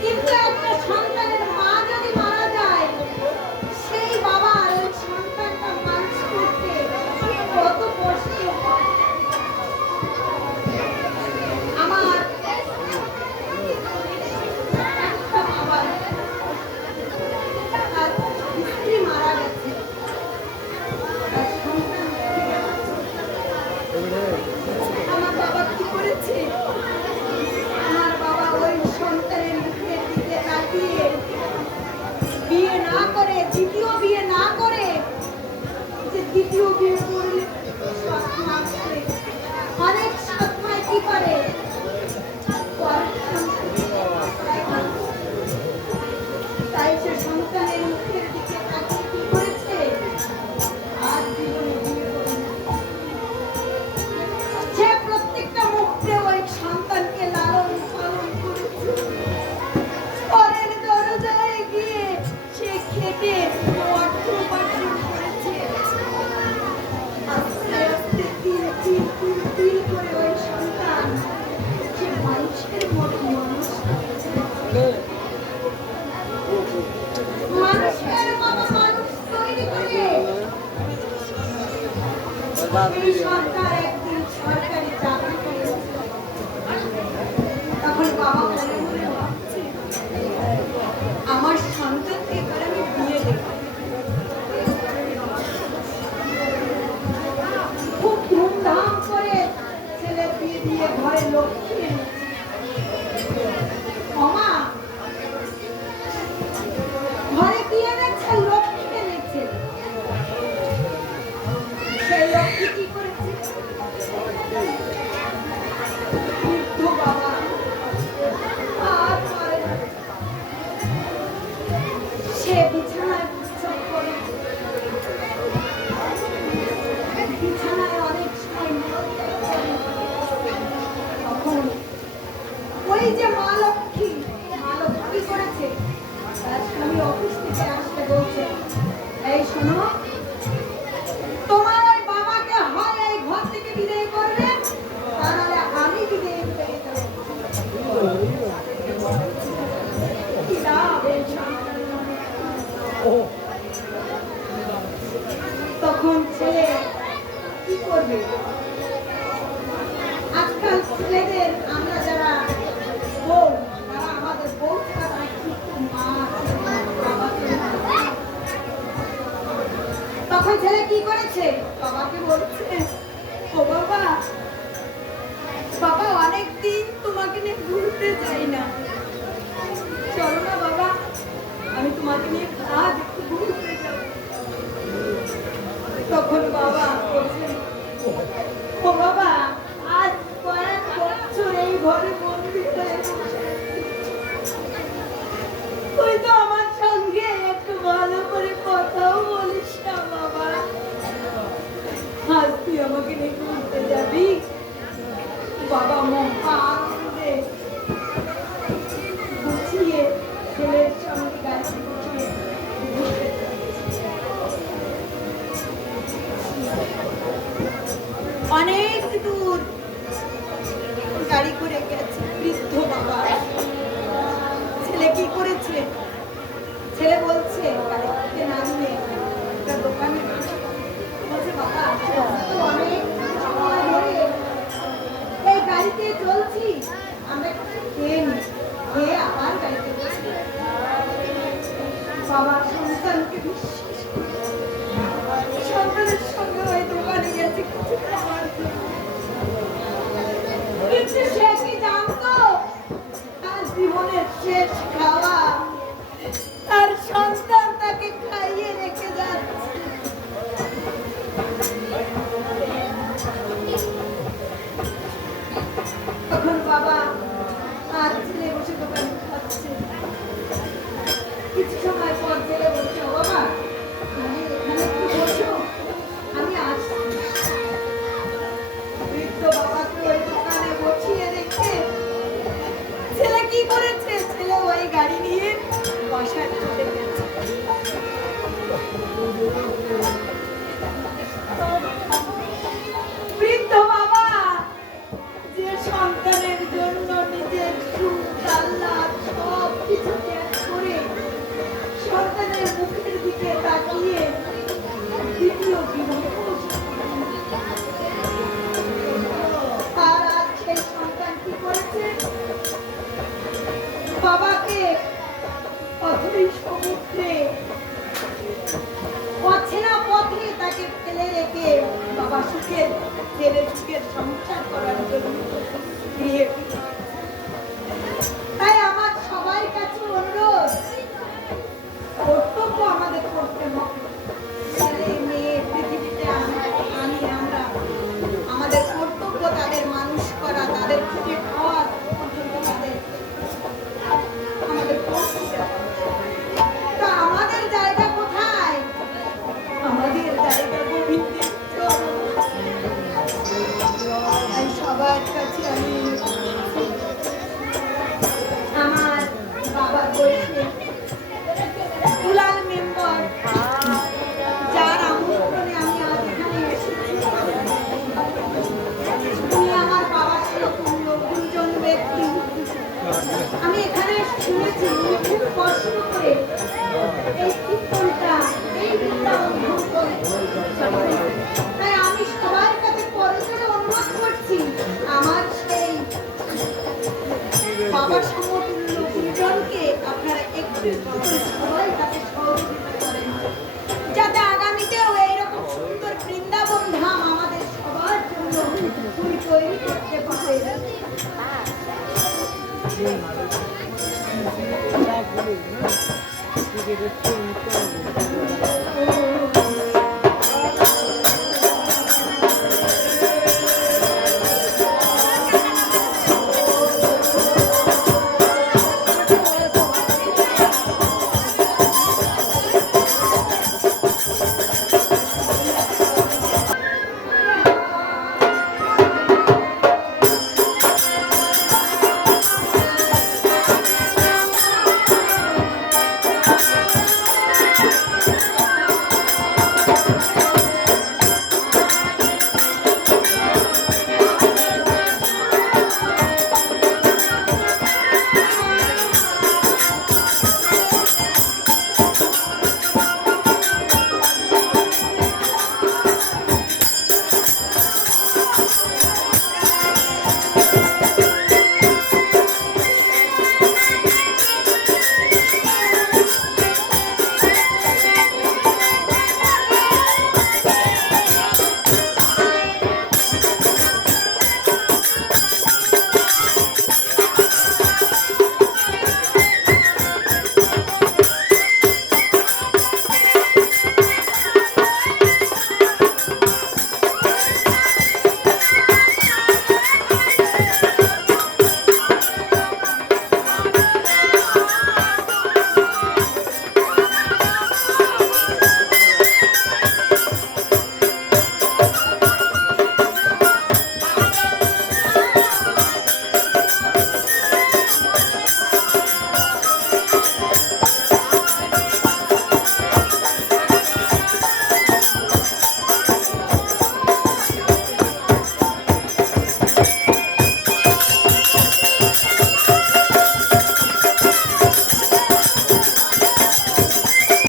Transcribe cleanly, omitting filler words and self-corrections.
কিন্তু একটা সন্তানের মা যদি মারা যায়, সেই বাবার ওই সন্তানটা মানুষ করতে কত কষ্ট হয়। আমার একটা বাবার স্ত্রী মারা গেছে, আমার বাবা কি করেছে? আমার বাবা ওই সন্তানের মুখের দিকে তাকিয়ে বিয়ে না করে, দ্বিতীয় বিয়ে না করে, যে দ্বিতীয় বিয়ে করলে অনেক সৎমায় কি করে, তাই সে সন্তানের মুখের দিকে তাকিয়ে কি করেছে, আর জীবনে বিয়ে করে সে প্রত্যেকটা মুহূর্তে ওই সন্তানকে লালন পালন করেছে। পরের দরজায় গিয়ে সে খেটে অর্থ উপার্জন করেছে। আস্তে আস্তে তিল তিল তিল তিল করে ওই সন্তান সে মানুষের মতো মানুষের মতো মানুষ তৈরি করে এই সরকার একদিন সরকারি চাকরি করেছে। তখন বাবা মনে মনে ভাবছে, আমার সন্তানকে এবার আমি বিয়ে দেব। খুব ধুমধাম করে ছেলে বিয়ে দিয়ে ঘরে লক্ষ্মী এনেছে। মা ঘরে কি এনেছে? লক্ষ্মী এনেছে। সেই লক্ষ্মী কি করেছে? বৃদ্ধ বাবা আর পারে না। সে বিছানায় প্রসব করে, বিছানায় অনেক সময় মলত্যাগ করে। তখন ওই যে মা লক্ষ্মী কি করেছে, তার স্বামী অফিস থেকে আসতে বলছে, এই শোনো, তোমার ওই বাবাকে হয় এই ঘর থেকে বিদায় করবে, তা নাহলে আমি বিদায় করে দেব। কি লাভ এই সংসারে? তখন ছেলে কি করবে? আজকাল ছেলেদের, আমরা যারা বউ, তারা আমাদের বউ ছাড়া কিন্তু মা, তখন ছেলে কি করেছে? বাবাকে বলছে, ও বাবা, বাবা অনেকদিন তোমাকে নিয়ে ঘুরতে যাই না, চলো না বাবা, আমি তোমাকে নিয়ে আজ একটু ঘুরতে যাব। তখন বাবা বলছে, ও বাবা, আজ কয়েক বছর এই ঘরে বন্দি হয়ে তুই তো আমার সঙ্গে একটু ভালো করে কথাও বলিস না বাবা, আজ তুই আমাকে নিয়ে ঘুরতে যাবি? বাবা মহা আনন্দে গুছিয়ে ছেলের সঙ্গে গাড়ি গুছিয়ে অনেক দূর গাড়ি করে গেছে বৃদ্ধ বাবা। ছেলে কি করেছে? ছেলে বলছে গাড়িতে নামিয়ে একটা দোকানে বলছে, বাবা অনেক সময় ধরে এই গাড়িতে চলছি, আমরা একটু খেয়ে নিই, খেয়ে আবার গাড়িতে বসি। বাবা সন্তানকে বিশ্বাস করে সন্তানের সঙ্গে ওই দোকানে গেছে কিছু খাবার জন্য। কিন্তু সে কি জানতো তার জীবনের শেষ খাওয়া তার সন্তান তাকে খাইয়ে রেখে যাচ্ছে। তখন বাবা আর ছেলে বসে দোকানে খাচ্ছে। কিছু সময় পর ছেলে বলছে, ও বাবা, আমি এখানে একটু বসো, আমি আসছি। বৃদ্ধ বাবাকে ওই দোকানে বসিয়ে রেখে ছেলে কি করেছে? ছেলে ওই গাড়ি নিয়ে বাবাকে অথই সমুদ্রে অচেনা পথে তাকে ফেলে রেখে বাবা সুখের সংসার করার জন্য বিয়ে করে। তাই আমার সবার কাছে অনুরোধ, কর্তব্য আমাদের করতে হবে। ছেলে মেয়ে পৃথিবীতে আমরা আমাদের কর্তব্য তাদের মানুষ করা, তাদের খুঁজে খাওয়া, আমাদের তো আমাদের জায়গা কোথায়? আমাদের জায়গা গোবিন্দের চরণ। সবার কাছে আমি আমার বাবা বলছে দুলাল মেম্বার, যার আমন্ত্রণে আমি আজ এখানে এসেছি, তুমি আমার বাবার সমতুল্য গুরুজন ব্যক্তি। আমি এখানে শুনেছি খুব কষ্ট করে এই কীর্তনটা, এই বিদ্যা অধ্যয়ন করে। তাই আমি সবার কাছে করজোড়ে অনুরোধ করছি, আমার সেই বাবার সমতুল্য গুরুজনকে আপনারা একটু সবাই তাকে সহযোগিতা করেন, যাতে আগামীতেও এইরকম সুন্দর বৃন্দাবন ধাম আমাদের সবার জন্য তুমি তৈরি করতে পারে। Thank you.